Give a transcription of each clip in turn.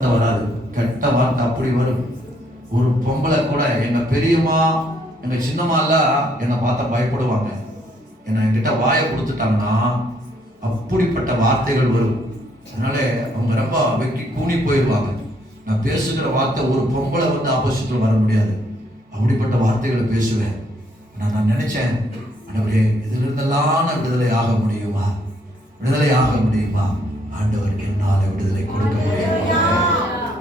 வார்த்தை வராது கெட்ட வார்த்தை அப்படி வரும். ஒரு பொம்பளை கூட எங்க பெரியம்மா எங்க சின்னம்மா எல்லாம் என்னை பார்த்தா பயப்படுவாங்க. என்னை என்கிட்ட வாயை கொடுத்துட்டாங்கன்னா அப்படிப்பட்ட வார்த்தைகள் வரும். அதனால அவங்க ரொம்ப வெக்கி கூனி போயிடுவாங்க நான் பேசுகிற வார்த்தை ஒரு பொம்பளை வந்து ஆப்போசிட்ல வர முடியாது. அப்படிப்பட்ட வார்த்தைகளை பேசுவேன். ஆனால் நான் நினைச்சேன் ஆண்டவரே இதுல இருந்தெல்லாம் நான் விடுதலை ஆக முடியுமா? விடுதலை ஆக முடியுமா? ஆண்டவருக்கு என்னால விடுதலை கொடுக்க முடியும்.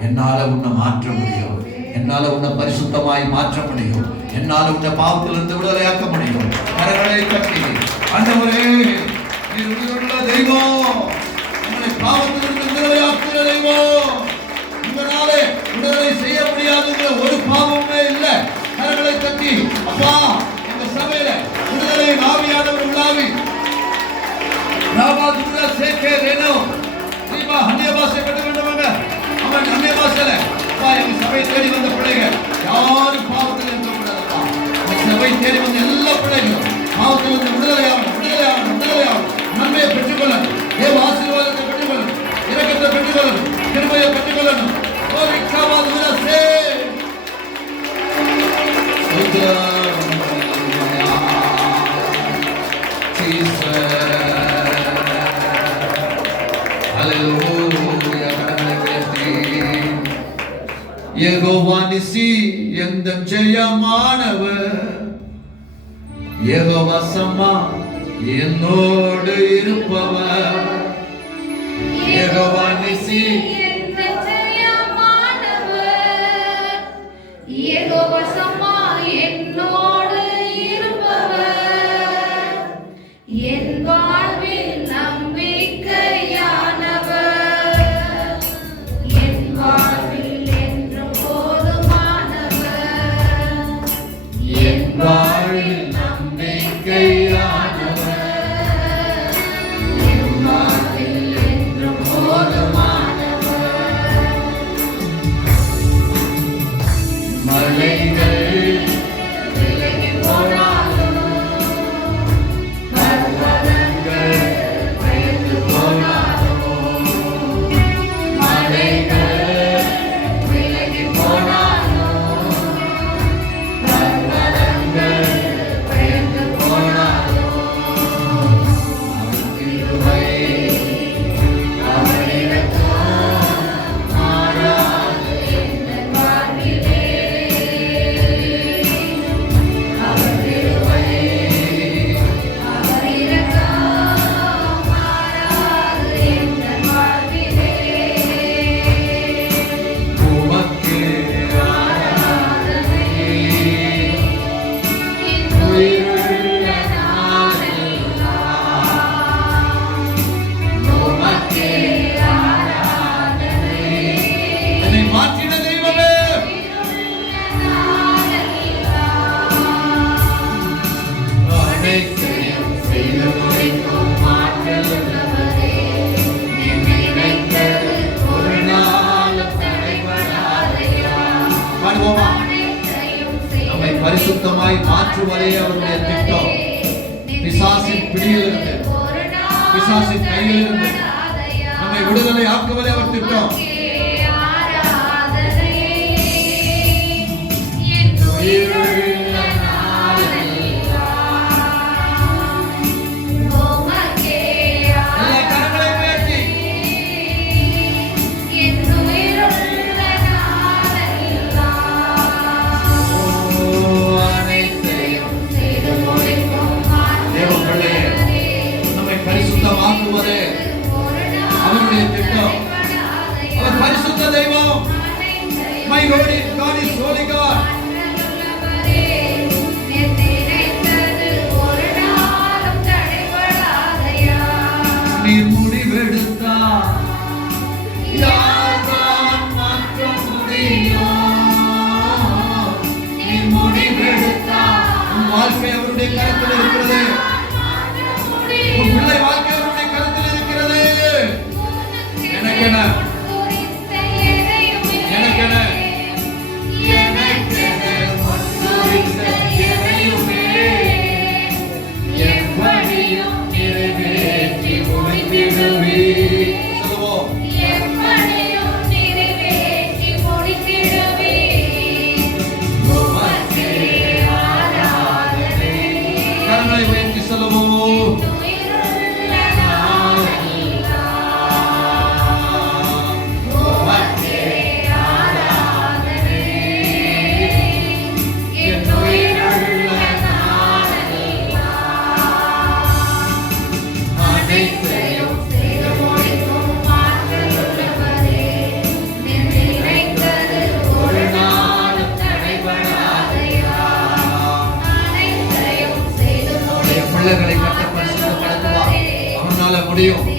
என்னால உன்னை மாற்ற முடியும். என்னால உன்னை பரிசுத்தமாய் மாற்ற முடியும். என்னால உன்னை பாவத்திலிருந்து விடுதலையாக்க முடியும். கரங்களை கட்டி ஆண்டவரே உள்ள தெய்வம். உங்களை பாவத்திலிருந்து விடுதலையாக்குகிற தெய்வம். உங்களாலே விடுதலை செய்ய முடியாதுங்கிற ஒரு பாவமே இல்லை. கரங்களை கட்டி அப்பா எங்க சபையில விடுதலை ஆவியானவர் உள்ளாவி. ராபா துர்கா சேகே ரேனோ தீபா அந்நிய பாஷை கற்று வேண்டுமாங்க. அவன் அந்நிய பாஷையில எங்க சபை தேடி வந்த பிள்ளைங்க யாரும் பாவத்தில் இருக்க கூடாதப்பா சபை தேடி வந்த எல்லா பிள்ளைகளும் பாவத்தில் இருந்து விடுதலை ஆகணும் விடுதலை ஆகணும் விடுதலை ஆகணும். நன்மையை பெற்றுக்கொள்ளணும். தேவ ஆசீர்வாதத்தை பெற்றுக்கொள்ளணும். இறக்கத்தை பெற்றுக்கொள்ளணும். திருமையை பெற்றுக்கொள்ளணும். ஓ விக்ஷாவா சே. யெகோவானிசி எந்த ஜெயமானவர். யெகோவசமா என்னோடு இருப்பவர். யெகோவானிசி பாடுவோமா நம்மை பரிசுத்தமாய் மாற்றுவதே அவருடைய திட்டம். பிசாசின் பிடியிலிருந்து பிசாசின் கையிலிருந்து நம்மை விடுதலை ஆக்குவதே அவர் திட்டம். வாழ்க்கை அவருடைய கருத்தில் இருக்கிறது. 没有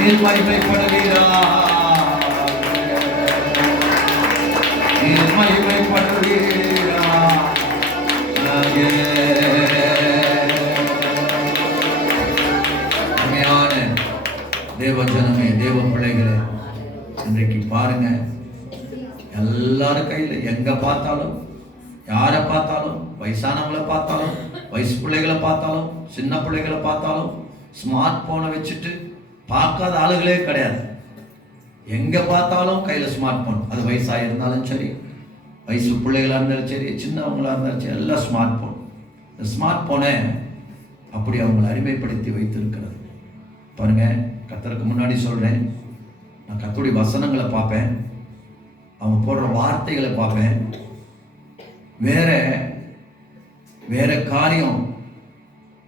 நீர் மகிமைப்படுவீராக. நீர் மகிமைப்படுவீராக. அருமையான தேவ ஜனமே தேவ பிள்ளைகளே இன்றைக்கு பாருங்க எல்லாரும் கையில் எங்கே பார்த்தாலும் யாரை பார்த்தாலும் வயசானவங்களை பார்த்தாலும் வயசு பிள்ளைகளை பார்த்தாலும் சின்ன பிள்ளைகளை பார்த்தாலும் ஸ்மார்ட் ஃபோனை வச்சுட்டு பார்க்காத ஆளுகளே கிடையாது. எங்கே பார்த்தாலும் கையில் ஸ்மார்ட் ஃபோன் அது வயசாக இருந்தாலும் சரி வயசு பிள்ளைகளாக இருந்தாலும் சரி சின்னவங்களாக இருந்தாலும் சரி எல்லாம் ஸ்மார்ட் ஃபோன் இந்த ஸ்மார்ட் ஃபோனை அப்படி அவங்களை அறிமைப்படுத்தி வைத்திருக்கிறது. பாருங்கள் கத்தருக்கு முன்னாடி சொல்கிறேன் நான் கத்துடைய வசனங்களை பார்ப்பேன். அவங்க போடுற வார்த்தைகளை பார்ப்பேன். வேற வேற காரியம்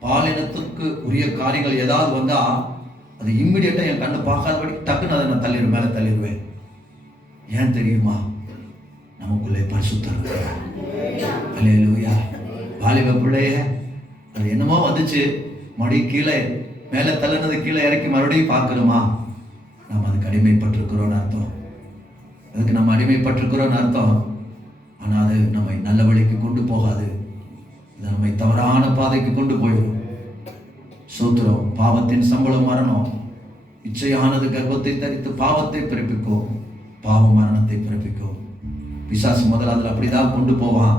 பாலினத்துக்கு உரிய காரியங்கள் ஏதாவது வந்தால் அது இம்மிடியட்டாக என் கண்ணை பார்க்காதபடி டக்குன்னு அதை நான் தள்ளிடு மேலே தள்ளிடுவேன் ஏன் தெரியுமா? நமக்குள்ளே பரிசுத்தம் அல்லேலூயா. வாலிப பிள்ளைய அது என்னமோ வந்துச்சு. மறுபடியும் கீழே மேலே தள்ளுனது கீழே இறக்கி மறுபடியும் பார்க்கணுமா? நாம் அதுக்கு அடிமைப்பட்டிருக்கிறோன்னு அர்த்தம். அதுக்கு நம்ம அடிமைப்பட்டிருக்கிறோன்னு அர்த்தம். ஆனால் அது நம்மை நல்ல வழிக்கு கொண்டு போகாது. இது நம்மை தவறான பாதைக்கு கொண்டு போயிடும். சூத்திரம் பாவத்தின் சம்பளம் மரணம். இச்சையானது கர்ப்பத்தை தரித்து பாவத்தை பிறப்பிக்கும். பாவ மரணத்தை பிறப்பிக்கும். பிசாசு முதல்ல அதில் அப்படிதான் கொண்டு போவான்.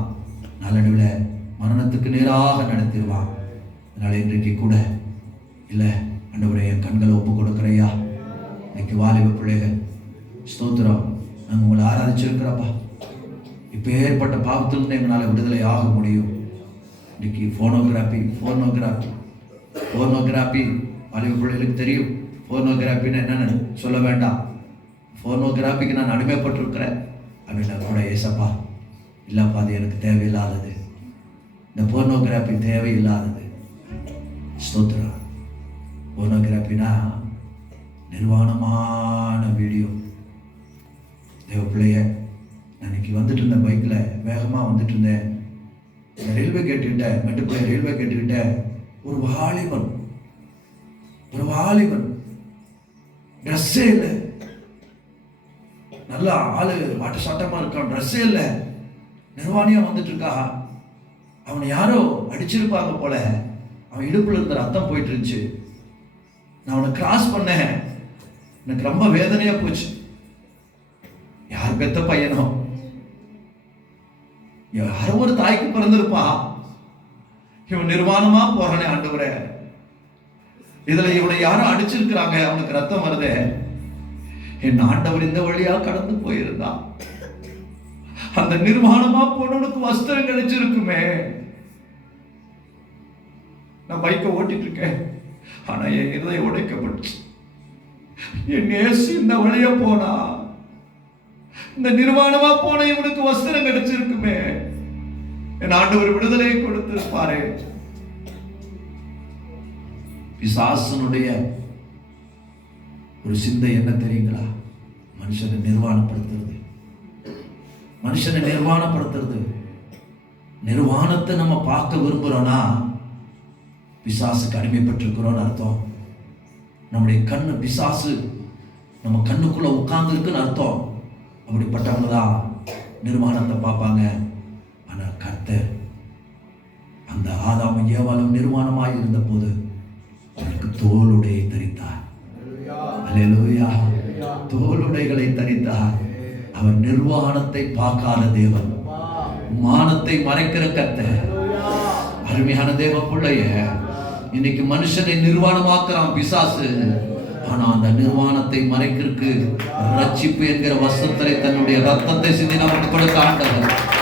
நல்லடிவில் மரணத்துக்கு நேராக நடத்திடுவான். அதனால் இன்றைக்கு கூட இல்லை ஆண்டவரே என் கண்களை ஒப்பு கொடுக்குறையா? இன்னைக்கு வாலிப பிள்ளைகள் ஸ்தோத்திரம். நாங்கள் உங்களை ஆராதிச்சிருக்கிறப்பா இப்போ ஏற்பட்ட பாவத்திலிருந்து எங்களால் விடுதலை ஆக முடியும். இன்னைக்கு ஃபோனோகிராஃபி ஃபோனோகிராஃபி ஃபோனோகிராஃபி வாலிப பிள்ளைகளுக்கு தெரியும். ஃபோனோகிராஃபின்னு என்னென்னு சொல்ல வேண்டாம். ஃபோனோகிராஃபிக்கு நான் அடிமைப்பட்டிருக்கிறேன். அப்படின்னா கூட ஏசப்பா இல்லைப்பா அது எனக்கு தேவையில்லாதது. இந்த போர்னோகிராஃபி தேவையில்லாதது. ஸ்தோத்ரா போர்னோகிராஃபினா நிர்வாணமான வீடியோ தேவ பிள்ளைய அன்னைக்கு வந்துட்டு இருந்தேன் பைக்கில் வேகமாக வந்துட்டு இருந்தேன் ரயில்வே கேட்டுக்கிட்ட மெட்டுப்பிள்ளை ரயில்வே கேட்டுக்கிட்ட ஒரு வாலிபன். ஒரு வாலிபன். ட்ரெஸ்ஸே இல்லை. நல்ல ஆளு வாட்ட சாட்டமா இருக்கான். ட்ரெஸ்ஸே இல்லை. நிர்வாணியா வந்துட்டு இருக்கா அவனை யாரோ அடிச்சிருப்பாங்க போல. அவன் இடுப்புல இருந்த ரத்தம் போயிட்டு இருந்துச்சு நான் அவனை கிராஸ் பண்ணேன். எனக்கு ரொம்ப வேதனையா போச்சு. யார் பெத்த பையனோ. யாரோ ஒரு தாய்க்கு பிறந்திருப்பா இவன் நிர்வாணமா போறானே ஆண்டவரே. இதுல இவனை யாரும் அடிச்சிருக்கிறாங்க அவனுக்கு ரத்தம் வருதே. என் ஆண்டவர் இந்த வழியா கடந்து போயிருந்தான். அந்த நிர்வாணமா போனவனுக்கு வஸ்திரம் கிடைச்சிருக்குமே. நான் பைக்கை ஓட்டிட்டு இருக்கேன் ஆனா என் இருதயம் உடைக்கப்பட்டுச்சு என் நேசு இந்த வழியா போனா இந்த நிர்வாணமா போன இவனுக்கு வஸ்திரம் கிடைச்சிருக்குமே. என் ஆண்டவர் விடுதலையை கொடுத்திருப்பாரே. பிசாசனுடைய ஒரு சிந்தை என்ன தெரியுங்களா? மனுஷனை நிர்வாணப்படுத்துறது. மனுஷனை நிர்வாணப்படுத்துறது. நிர்வாணத்தை நம்ம பார்க்க விரும்புறோம்னா பிசாசுக்கு அடிமைப்பட்டிருக்கிறோன்னு அர்த்தம். நம்முடைய கண்ணு பிசாசு நம்ம கண்ணுக்குள்ளே உட்கார்ந்துருக்குன்னு அர்த்தம். அப்படிப்பட்டவங்க தான் நிர்வாணத்தை பார்ப்பாங்க. கர்த்தர் அந்த ஆதாமும் ஏவாலும் நிர்வாணமாய் இருந்த போது அவருக்கு தோளுடையை தரித்தார். அல்லேலூயா. தோளுடைகளை தரித்தார். அவர் நிர்வாணத்தை பார்க்காத தேவன் மானத்தை மறைக்கிற கர்த்தர். அருமையான தேவ பிள்ளைய இன்னைக்கு மனுஷனை நிர்வாணமாக்குறான் பிசாசு. ஆனா அந்த நிர்வாணத்தை மறைக்கிறதுக்கு ரட்சிப்பு என்கிற வசத்திலே தன்னுடைய ரத்தத்தை சிந்தி நமக்கு கொடுத்த ஆண்டவர்.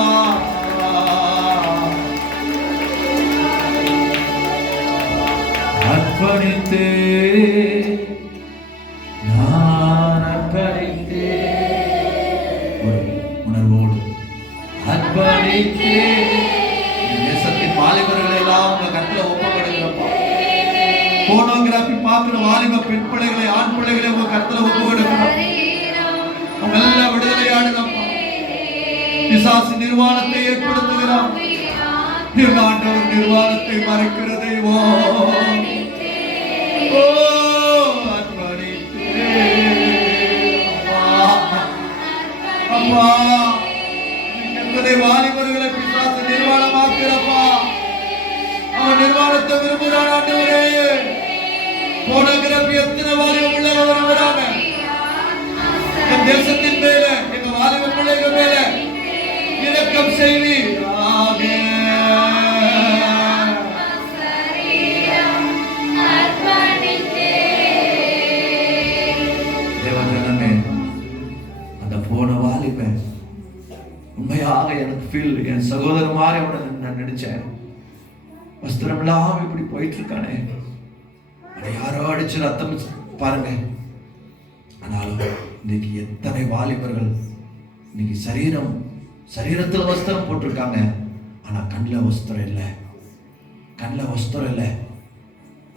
அர்ப்பணித்தே நான் அர்ப்பணித்தே ஒரு உணர்வோடு அர்ப்பணித்தே தேசத்தின் வாலிபர்களை எல்லாம் உங்க கருத்துல ஒப்புக்கொடுக்கிறப்பா. போனோகிராபி பார்க்கிற வாலிப பெண் பிள்ளைகளை ஆண் பிள்ளைகளை உங்க கருத்துல ஒப்புக்கொடுக்கிறோம் அவங்க எல்லாம் விடுதலையாடுதப்பா பிசாசு நிர்வாணத்தை ஏற்படுத்துகிறான் ஆண்டவர் நிர்வாணத்தை மறைக்கிற தெய்வம். அப்பா, எத்தனை வாலிபர்களை பிசாசு நிர்வாணமாக்கிறப்பா. அவன் நிர்வாணத்தை விரும்புகிறான் ஆண்டவரே. போனோகிராபி எத்தனை வாலிபம் பிள்ளைங்க விரும்புறாங்க என் தேசத்தின் மேல எங்க வாலிப பிள்ளைகள் மேல இரக்கம் செய்வி ஆமே உண்மையாக எனக்கு ஃபீல் என் சகோதரர் மாதிரி அவனை நான் நினைச்சேன் வஸ்திரம் இல்லாம இப்படி போயிட்டு இருக்கானே அதை யாரோ அடிச்சு ரத்தம் பாருங்க. ஆனாலும் இன்னைக்கு எத்தனை வாலிபர்கள் இன்னைக்கு சரீரம் சரீரத்தில் வஸ்திரம் போட்டிருக்காங்க. ஆனா கண்ணில் வஸ்திரம் இல்லை. கண்ணில் வஸ்திரம் இல்லை.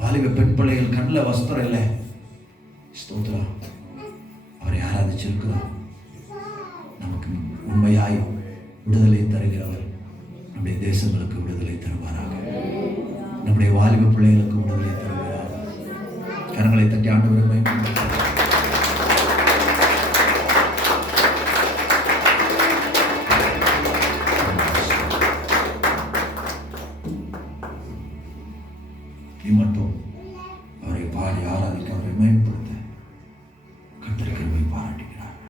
வாலிப பெண் பிள்ளைகள் கண்ணில் வஸ்திரம் இல்லை. ஸ்தோத்திரம். அவரை ஆராதிச்சிருக்கிறோம். நமக்கு உண்மையாயும் விடுதலை தருகிறவர். நம்முடைய தேசங்களுக்கு விடுதலை தருவாராக. நம்முடைய வாலிப பிள்ளைகளுக்கு விடுதலை தருகிறார் கரங்களை தட்டி ஆண்டு